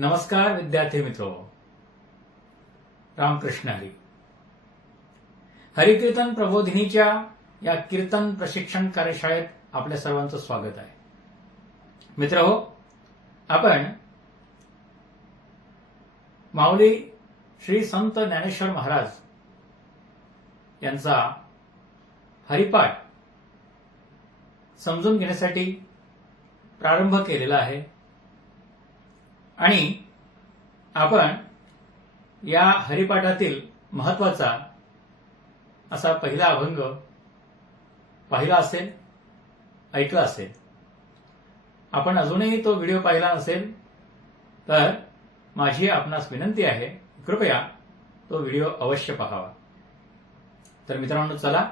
नमस्कार विद्यार्थी मित्रो. रामकृष्ण हरी. हरिकीर्तन प्रबोधिनीच्या या कीर्तन प्रशिक्षण कार्यशाळेत आपल्या सर्वांचं स्वागत आहे. मित्र हो आपण माऊली श्री संत ज्ञानेश्वर महाराज यांचा हरिपाठ समजून घेण्यासाठी प्रारंभ केलेला आहे. आणि आपण या हरिपाठातील महत्त्वाचा असा पहिला अभंग पाहिला असेल ऐकला असेल. आपण अजूनही तो व्हिडिओ पाहिला नसेल तर माझी आपणास विनंती आहे कृपया तो व्हिडिओ अवश्य पहावा. तर मित्रांनो चला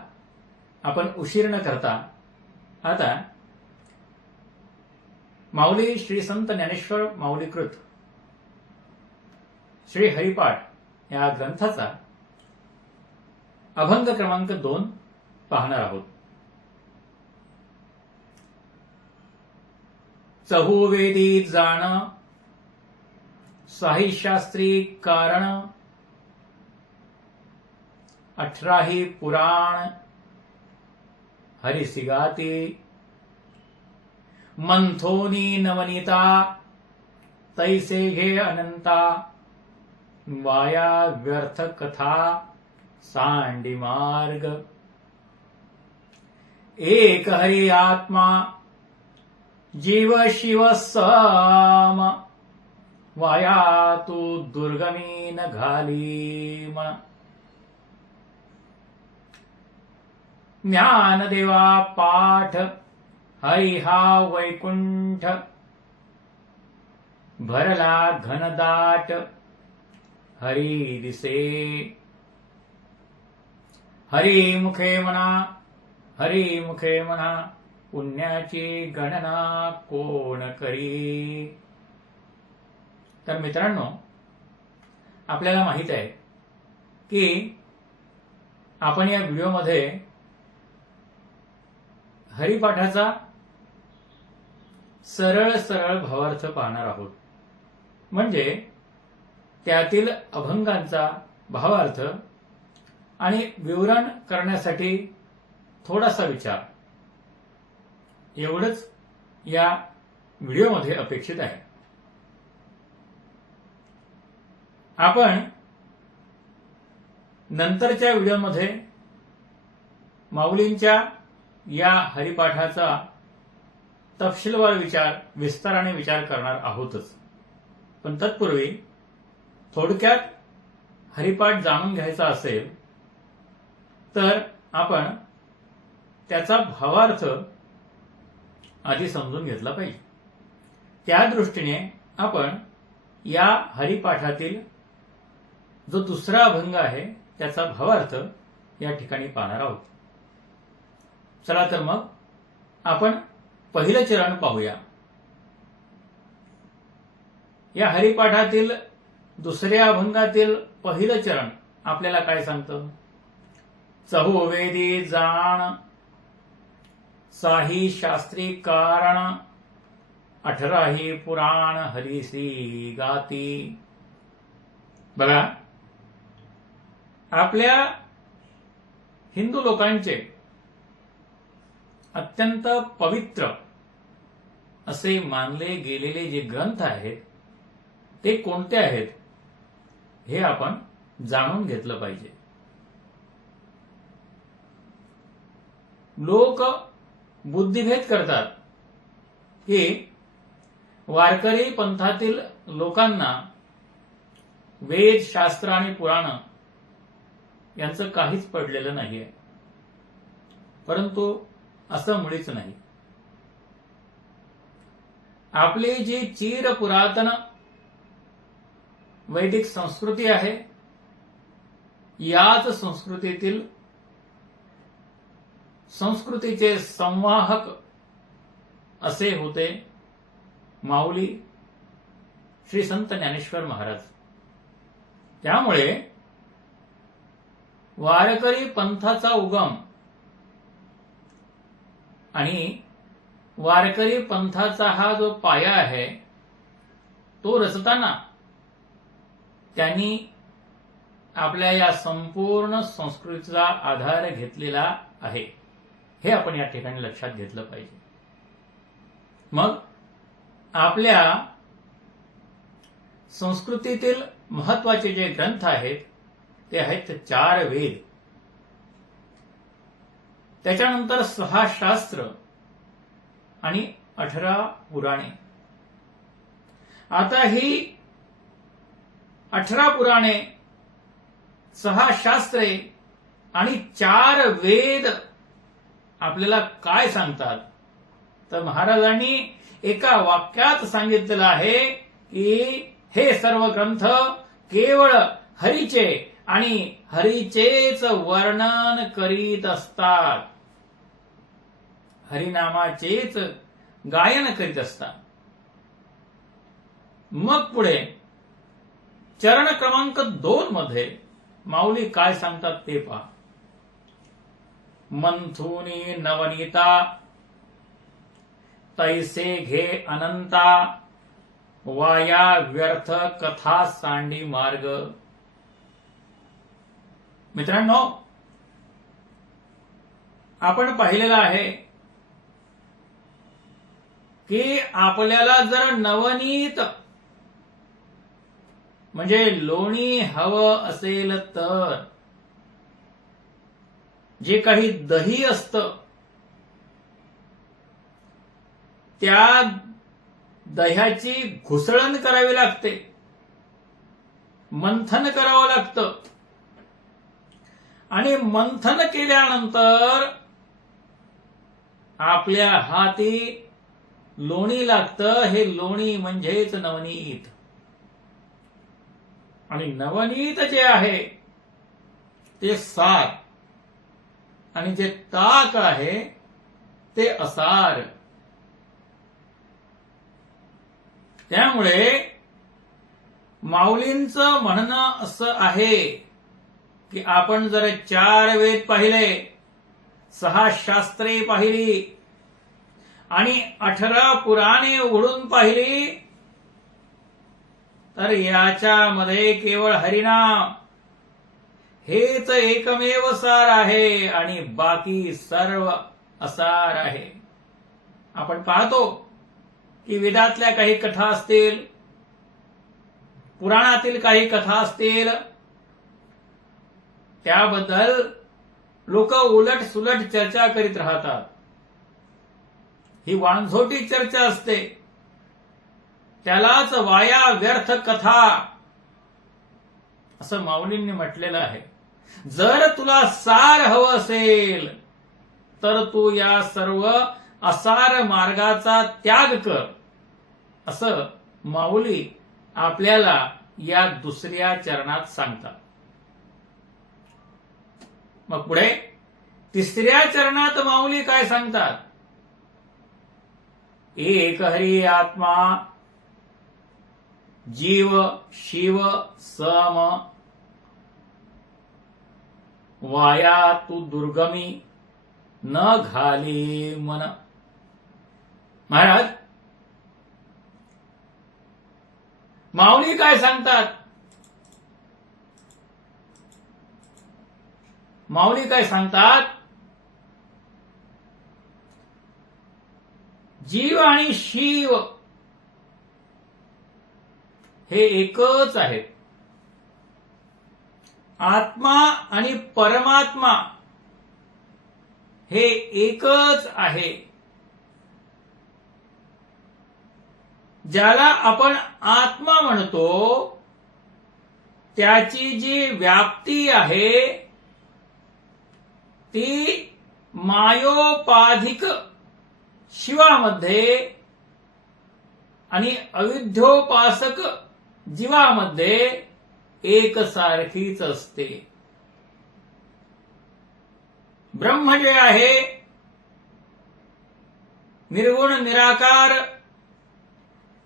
आपण उशीर न करता आता माऊली श्री संत ज्ञानेश्वर माऊलीकृत श्री हरिपाठ या ग्रंथाचा अभंग क्रमांक दोन पाहणार आहोत. चहुवेदी जाण साहिशास्त्री कारण अठराही पुराण हरिसिगाती मंथोनी नवनीता तैसे घे अनंता वाया व्यर्थ कथा सांडी मार्ग एक हरि आत्मा जीव शिव सम। वाया तू दुर्गमी न घाली ज्ञान ज्ञानदेवा पाठ हरि हा वैकुंठ। भरला घनदाट। हरी दिसे। हरी मुखे म्हणा हरी मुखे म्हणा पुण्याची गणना कोण करी? तर मित्रांनो आपल्याला माहीत आहे की आपण या व्हिडिओमध्ये हरिपाठाचा सरळ सरळ भावार्थ पाहणार आहोत. म्हणजे त्यातील अभंगांचा भावार्थ आणि विवरण करण्यासाठी थोडासा विचार. एवढंच या व्हिडिओमध्ये अपेक्षित आहे. आपण नंतरच्या व्हिडिओमध्ये माऊलींच्या या हरिपाठाचा तपशीलवार विचार विस्ताराने विचार करणार आहोतच. पण तत्पूर्वी थोडक्यात हरिपाठ जाणून घ्यायचा असेल तर आपण त्याचा भावार्थ आधी समजून घेतला पाहिजे. त्या दृष्टीने आपण या हरिपाठातील जो दुसरा अभंग आहे त्याचा भावार्थ या ठिकाणी पाहणार आहोत. चला तर मग आपण पहिलं चरण पाहूया. या हरिपाठातील दुसऱ्या अभंगातील पहिलं चरण आपल्याला काय सांगतं? चहुवेदी जाण साही शास्त्री कारण अठराही पुराण हरिसी गाती. बघा आपल्या हिंदू लोकांचे अत्यंत पवित्र असे मानले गेलेले जे ग्रंथ आहेत ते कोणते आहेत? हे आपण जाणून घेतलं पाहिजे. लोक बुद्धिभेद करतात. हे वारकरी पंथातील लोकांना वेद शास्त्र आणि पुराण यांचं काहीच पडलेलं नाहीये. परंतु असं मुळीच नाही. आपली जी चिर पुरातन वैदिक संस्कृती आहे. याच संस्कृतीतील संस्कृतीचे संवाहक असे होते माऊली श्री संत ज्ञानेश्वर महाराज. त्यामुळे वारकरी पंथाचा उगम आणि वारकरी पंथाचा हा जो पाया आहे तो रचताना त्यांनी आपल्या या संपूर्ण संस्कृतीचा आधार घेतलेला आहे. हे आपण या ठिकाणी लक्षात घेतलं पाहिजे. मग आपल्या संस्कृतीतील महत्त्वाचे जे ग्रंथ आहेत ते आहेत चार वेद. त्याच्यानंतर सहा शास्त्र आणि अठरा पुराणे. आता ही अठरा पुराणे सहा शास्त्रे आणि चार वेद आपल्याला काय सांगतात? तर महाराजांनी एका वाक्यात सांगितलेलं आहे की हे सर्व ग्रंथ केवळ हरीचे आणि हरीचेच वर्णन करीत असतात. हरिनामाचेच गायन करीत असतात. मग पुढे चरण क्रमांक दोन मध्ये माऊली काय सांगतात ते पहा. मंथुनी नवनीता तैसे घे अनंता वाया व्यर्थ कथा सांडी मार्ग. मित्रांनो आपण पाहिलेलं आहे की आपल्याला जर नवनीत म्हणजे लोणी हवं असेल तर जे काही दही असतं त्या दह्याची घुसळण करावी लागते. मंथन करावं लागतं. आणि मंथन केल्यानंतर आपल्या हाती लोणी लागतं. हे लोणी म्हणजेच नवनीत. आणि नवनीत जे आहे ते सार. आणि जे ताक आहे ते असार. त्यामुळे माऊलींचं म्हणणं असं आहे की आपण जर चार वेद पाहिले सहा शास्त्रे पाहिली आणि अठरा पुराणे उघडून पाहिली तर याच्यामध्ये केवळ हरिनाम. हेच एकमेव सार आहे आणि बाकी सर्व असार आहे. आपण पाहतो की वेदातल्या काही कथा असतील पुराणातील काही कथा असतील त्याबद्दल लोक उलट सुलट चर्चा करीत राहतात. ही वाणझोटी चर्चा असते. त्यालाच वाया व्यर्थ कथा. असं माऊलींनी म्हटलेलं आहे. जर तुला सार हवं असेल तर तू या सर्व असार मार्गाचा त्याग कर. असं माऊली आपल्याला या दुसऱ्या चरणात सांगतात. मग पुढे तिसऱ्या चरणात माऊली काय सांगतात? एक हरी आत्मा जीव शिव सम वाया तू दुर्गमी न घाली मन. महाराज माऊली काय सांगतात? माऊली काय सांगतात? जीव आणि शिव हे एकच आहेत आत्मा आणि परमात्मा हे एकच आहे. ज्याला आपण आत्मा म्हणतो त्याची जी व्याप्ती आहे ती मायोपाधिक शिवामध्ये आणि अविध्योपासक जीवामध्ये एकसारखीच असते. ब्रह्म जे आहे निर्गुण निराकार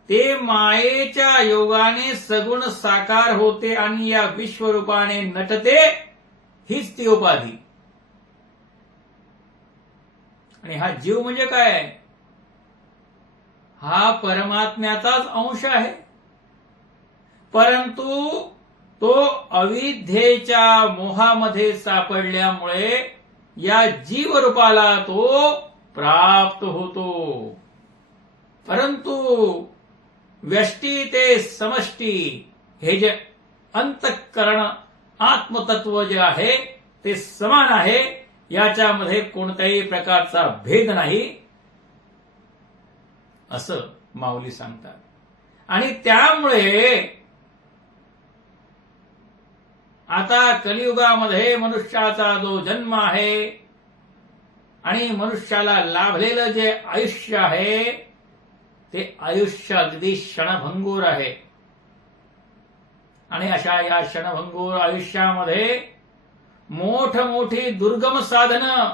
ते मायेच्या योगाने सगुण साकार होते आणि या विश्वरूपाने नटते हीच ती उपाधी. आणि हा जीव म्हणजे काय? हा परमात्म्याचाच अंश आहे. परंतु तो अविद्येच्या मोहामध्ये सापडल्यामुळे या जीवरूपाला तो प्राप्त होतो. परंतु व्यष्टी ते समष्टी हे जे अंतकरण आत्मतत्व जे आहे ते समान आहे याच्यामध्ये कोणत्याही प्रकारचा भेद नाही असं माऊली सांगतात. आणि त्यामुळे आता कलियुगामध्ये मनुष्याचा जो जन्म आहे आणि मनुष्याला लाभलेलं जे आयुष्य आहे ते आयुष्य अगदी क्षणभंगूर आहे. आणि अशा या क्षणभंगूर आयुष्यामध्ये मोठ मोठी दुर्गम साधनं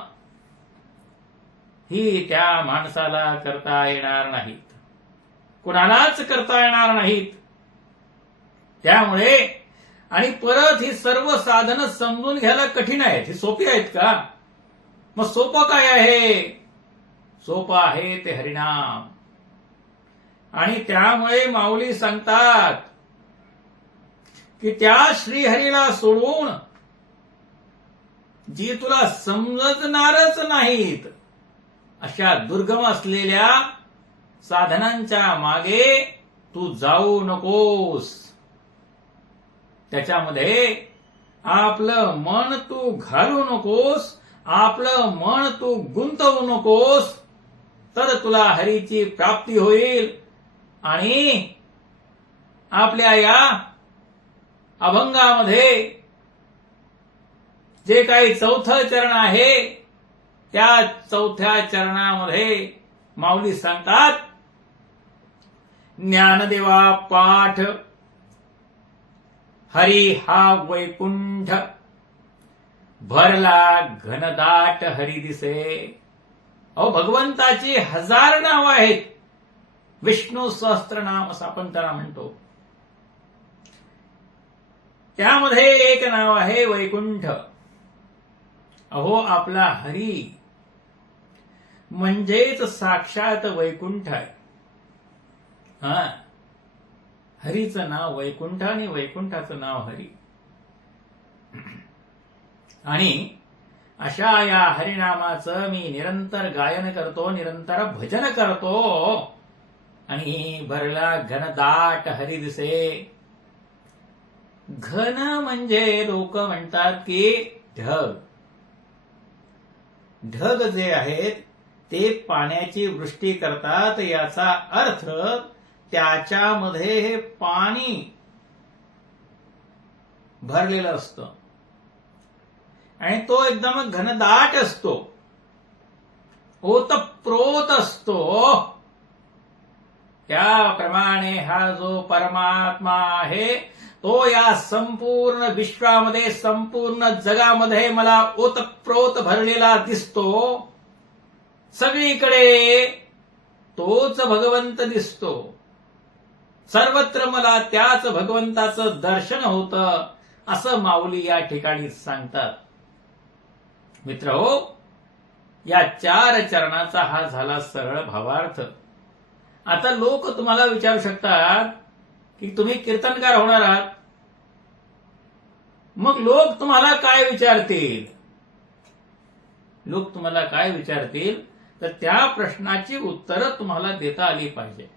ही त्या माणसाला करता येणार नाहीत. कुणालाच करता येणार नाहीत. त्यामुळे आणि परत ही सर्व साधनं समजून घ्यायला कठीण आहेत. ही सोपी आहेत का? मग सोपं काय आहे? सोपं आहे ते हरिणाम आणि त्यामुळे माऊली सांगतात की त्या श्रीहरीला सोडून जी तुला समजणारच नाहीत अशा दुर्गम असलेल्या साधनांच्या मागे तू जाऊ नकोस. त्याच्यामध्ये आपलं मन तू घालू नकोस आपलं मन तू गुंतवू नकोस तर तुला हरीची प्राप्ती होईल. आणि आपल्या या अभंगामध्ये जे काही चौथं चरण आहे त्या चौथ्या चरणामध्ये माऊली सांगतात ज्ञानदेवा पाठ हरी हा वैकुंठ. भरला घनदाट हरी दिसे. अहो भगवंताची हजार नाव आहेत. विष्णू सहस्त्रनाम असं आपण त्याला म्हणतो. त्यामध्ये एक नाव आहे वैकुंठ. अहो आपला हरी म्हणजेच साक्षात वैकुंठ आहे. हा. हरीचं नाव वैकुंठ आणि वैकुंठाचं नाव हरी. आणि अशा या हरिनामाचं मी निरंतर गायन करतो निरंतर भजन करतो. आणि भरला घनदाट हरी दिसे. घन म्हणजे लोक म्हणतात की ढग. ढग जे आहेत ते पाण्याची वृष्टी करतात याचा अर्थ त्याच्यामध्ये हे पाणी भरलेलं असतं. आणि तो एकदम घनदाट असतो. ओतप्रोत असतो. त्याप्रमाणे हा जो परमात्मा आहे तो या संपूर्ण विश्वामध्ये संपूर्ण जगामध्ये मला ओतप्रोत भरलेला दिसतो. सगळीकडे तोच भगवंत दिसतो. सर्वत्र मला त्याच भगवंताचं दर्शन होतं असं माऊली या ठिकाणी सांगतात. मित्र हो या चार चरणाचा हा झाला सरळ भावार्थ. आता लोक तुम्हाला विचारू शकतात की तुम्ही कीर्तनकार होणार आहात. मग लोक तुम्हाला काय विचारतील? लोक तुम्हाला काय विचारतील? तर त्या प्रश्नाची उत्तरं तुम्हाला देता आली पाहिजे.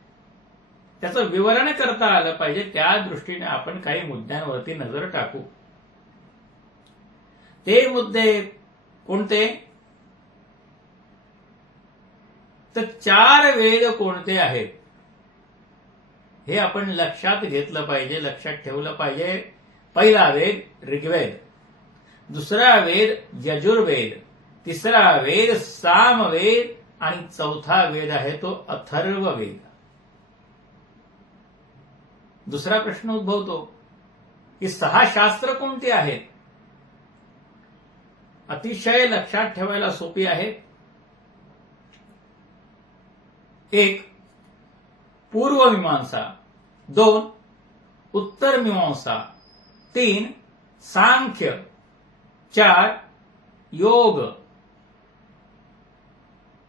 त्याचं विवरण करता आलं पाहिजे त्या दृष्टीने आपण काही मुद्द्यांवरती नजर टाकू. ते मुद्दे कोणते? तर चार वेद कोणते आहेत? हे आपण लक्षात घेतलं पाहिजे लक्षात ठेवलं पाहिजे. पहिला वेद ऋग्वेद. दुसरा वेद यजुर्वेद. तिसरा वेद सामवेद आणि चौथा वेद आहे तो अथर्व वेद. दुसरा प्रश्न उद्भवतो की सहा शास्त्र कोणती आहेत? अतिशय लक्षात ठेवायला सोपी आहेत एक पूर्वमीमांसा दोन उत्तर मीमांसा. तीन सांख्य. चार योग.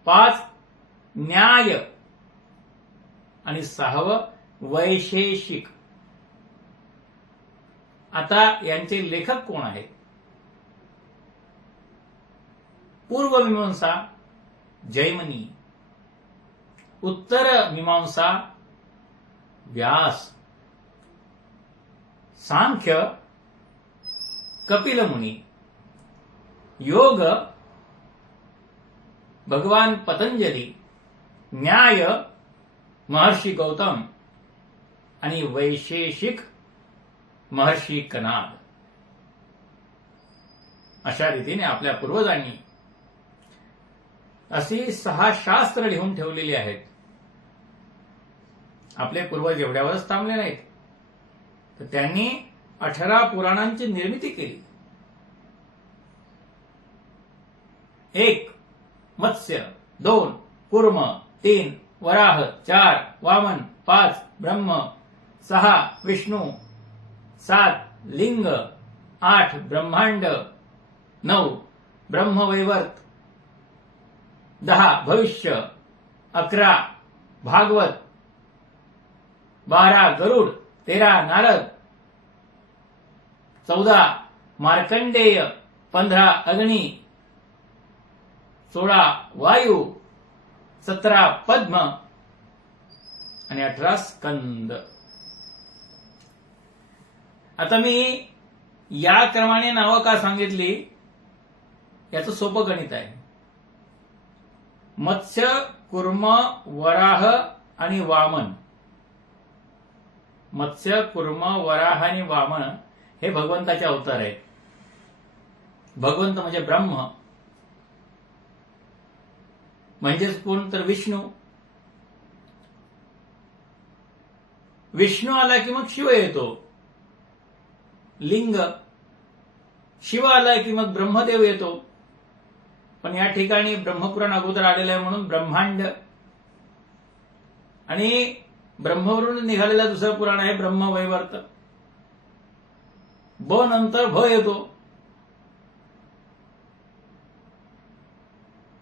पाच न्याय. आणि सहावं वैशेषिक. आता यांचे लेखक कोण आहेत? पूर्व मीमांसा जैमनी. उत्तर मीमांसा व्यास. सांख्य कपिलमुनी. योग भगवान पतंजली. न्याय महर्षी गौतम. आणि वैशेषिक महर्षी कनाद अशा रीतीने आपल्या पूर्वजांनी अशी सहा शास्त्र लिहून ठेवलेली आहेत. आपले पूर्वज एवढ्यावरच थांबले नाहीत तर त्यांनी अठरा पुराणांची निर्मिती केली. एक मत्स्य. दोन कुर्म. तीन वराह. चार वामन. पाच ब्रह्म. सहा विष्णू. सात लिंग. आठ ब्रह्मांड. नऊ ब्रह्मवैवर्त. दहा भविष्य. अकरा भागवत. बारा गरुड. तेरा नारद. चौदा मार्कंडेय. पंधरा अग्नी. सोळा वायू. सतरा पद्म. आणि अठरा स्कंद. आता मी या क्रमाने नावं का सांगितली? याचं सोपं गणित आहे. मत्स्य कुर्म वराह आणि वामन. मत्स्य कुर्म वराह आणि वामन हे भगवंताचे अवतार आहेत. भगवंत म्हणजे ब्रह्म. म्हणजेच कोण तर विष्णू. विष्णू आला की मग शिव येतो. लिंग. शिव आलाय की मग ब्रह्मदेव येतो. पण या ठिकाणी ब्रह्मपुराण अगोदर आलेलं आहे म्हणून ब्रह्मांड. आणि ब्रह्मवरून निघालेला दुसरं पुराण आहे ब्रह्मवैवर्त. ब नंतर भ येतो.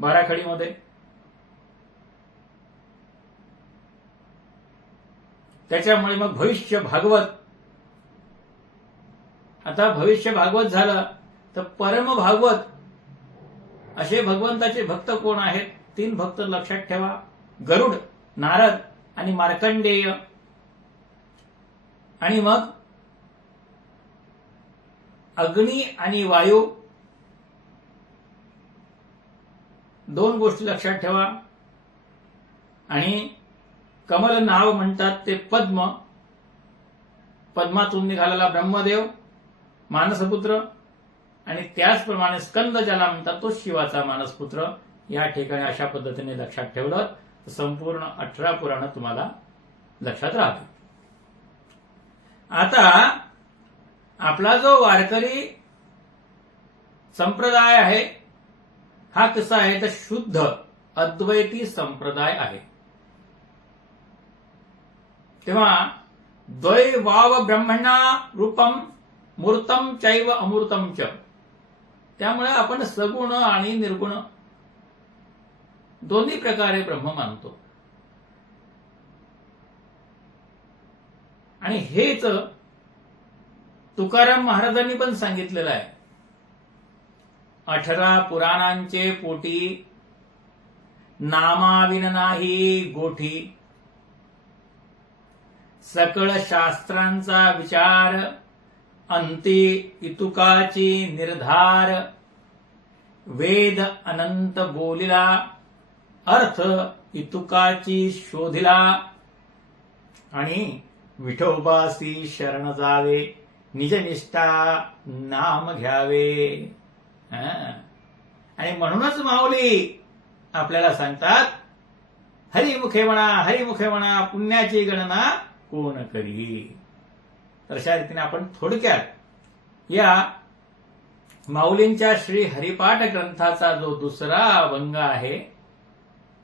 बाराखडीमध्ये. त्याच्यामुळे मग भविष्य भागवत आता भविष्य भागवत झालं तर परम भागवत असे भगवंताचे भक्त कोण आहेत? तीन भक्त लक्षात ठेवा. गरुड नारद आणि मार्कंडेय. आणि मग अग्नी आणि वायू. दोन गोष्टी लक्षात ठेवा. आणि कमल नाव म्हणतात ते पद्म. पद्मातून निघालेला ब्रह्मदेव. मानसपुत्र आणि त्याचप्रमाणे स्कंद ज्याला म्हणतात तो शिवाचा मानसपुत्र या ठिकाणी अशा पद्धतीने लक्षात ठेवलं तर संपूर्ण अठरा पुराण तुम्हाला लक्षात राहतील. आता आपला जो वारकरी संप्रदाय आहे हा कसा आहे? तर शुद्ध अद्वैती संप्रदाय आहे. तेव्हा द्वै वाव ब्रह्मणा रूपम मूर्तम चैव अमूर्तम च. त्यामुळे आपण सगुण आणि निर्गुण दोन्ही प्रकारे ब्रह्म मानतो. आणि हेच तुकाराम महाराजांनी पण सांगितलेलं आहे. अठरा पुराणांचे पोटी नामाविन नाही गोठी. सकळ शास्त्रांचा विचार अंती इतुकाची निर्धार। वेद अनंत बोलिला। अर्थ इतुकाची शोधिला। आणि विठोबासी शरण जावे। निजनिष्ठा नाम घ्यावे। आणि म्हणूनच माऊली आपल्याला सांगतात हरिमुखे म्हणा हरिमुखे म्हणा पुण्याची गणना कोण करी तर अशा रीतीने आपण थोडक्यात या माऊलींच्या श्री हरिपाठ ग्रंथाचा जो दुसरा अभंग आहे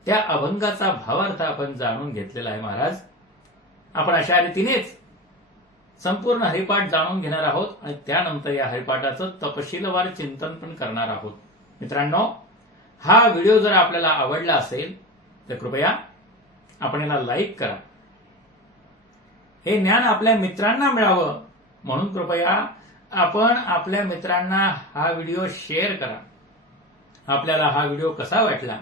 त्या अभंगाचा भावार्थ आपण जाणून घेतलेला आहे महाराज. आपण अशा रीतीनेच संपूर्ण हरिपाठ जाणून घेणार आहोत आणि त्यानंतर या हरिपाठाचं तपशीलवार चिंतन पण करणार आहोत. मित्रांनो हा व्हिडिओ जर आपल्याला आवडला असेल तर कृपया आपण याला लाईक करा. हे ज्ञान आपल्या मित्रांना मिळावं. म्हणून कृपया आपण आपल्या मित्रांना हा व्हिडिओ शेअर करा. आपल्याला हा व्हिडिओ कसा वाटला?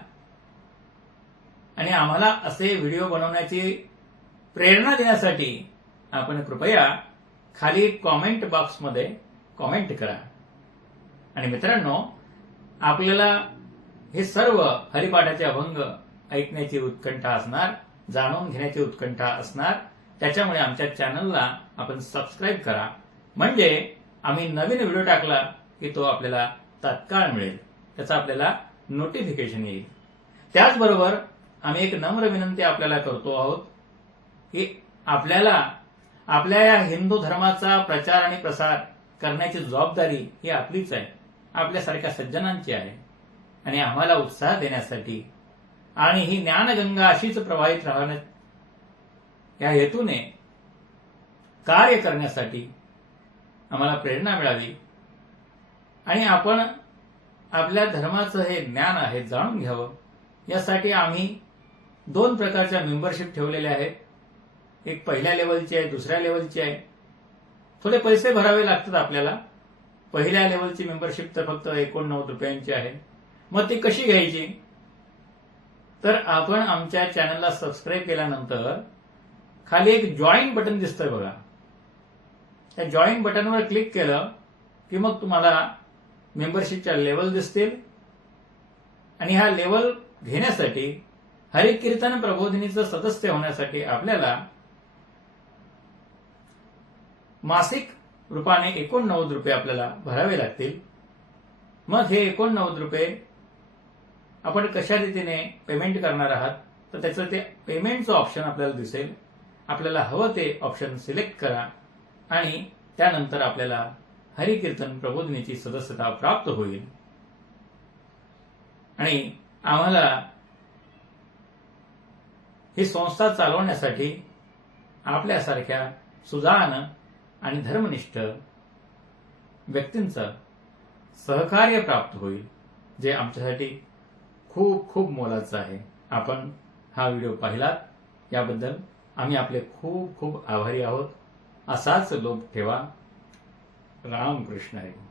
आणि आम्हाला असे व्हिडिओ बनवण्याची प्रेरणा देण्यासाठी आपण कृपया खाली कॉमेंट बॉक्समध्ये कॉमेंट करा. आणि मित्रांनो आपल्याला हे सर्व हरिपाठाचे अभंग ऐकण्याची उत्कंठा असणार जाणून घेण्याची उत्कंठा असणार त्याच्यामुळे आमच्या चॅनलला आपण सबस्क्राईब करा. म्हणजे आम्ही नवीन व्हिडिओ टाकला की तो आपल्याला तात्काळ मिळेल. त्याचा आपल्याला नोटिफिकेशन येईल. त्याचबरोबर आम्ही एक नम्र विनंती आपल्याला करतो आहोत की आपल्याला आपल्या या हिंदू धर्माचा प्रचार आणि प्रसार करण्याची जबाबदारी ही आपलीच आहे. आपल्यासारख्या सज्जनांची आहे. आणि आम्हाला उत्साह देण्यासाठी आणि ही ज्ञानगंगा अशीच प्रवाहित राहण्यात या हेतूने कार्य करण्यासाठी आम्हाला प्रेरणा मिळाली. आणि आपण आपल्या धर्माचं हे ज्ञान आहे जाणून घ्यावं. यासाठी आम्ही दोन प्रकारच्या मेंबरशिप ठेवलेल्या आहेत. एक पहिल्या लेवलची आहे दुसऱ्या लेवलची आहे. थोडे पैसे भरावे लागतात आपल्याला. पहिल्या लेवलची मेंबरशिप तर फक्त एकोणनव्वद रुपयांची आहे. मग ती कशी घ्यायची? तर आपण आमच्या चॅनलला सबस्क्राईब केल्यानंतर खाली एक जॉईन बटन दिसतंय बघा. त्या जॉईन बटनवर क्लिक केलं की मग तुम्हाला मेंबरशिपच्या लेवल दिसतील. आणि हा लेवल घेण्यासाठी हरिकीर्तन प्रबोधिनीचं सदस्य होण्यासाठी आपल्याला मासिक रूपाने एकोणनव्वद रुपये आपल्याला भरावे लागतील. मग हे एकोणनव्वद रुपये आपण कशा रीतीने पेमेंट करणार आहात? तर त्याचं ते पेमेंटचं ऑप्शन आपल्याला दिसेल. आपल्याला हवं ते ऑप्शन सिलेक्ट करा आणि त्यानंतर आपल्याला हरिकीर्तन प्रबोधिनीची सदस्यता प्राप्त होईल. आणि आम्हाला ही संस्था चालवण्यासाठी आपल्यासारख्या सुजाण आणि धर्मनिष्ठ व्यक्तींचं सहकार्य प्राप्त होईल जे आमच्यासाठी खूप खूप मोलाचं आहे. आपण हा व्हिडिओ पाहिलात याबद्दल आम्ही आपले खूप खूप आभारी आहोत. असाच लोक ठेवा. रामकृष्ण हरी.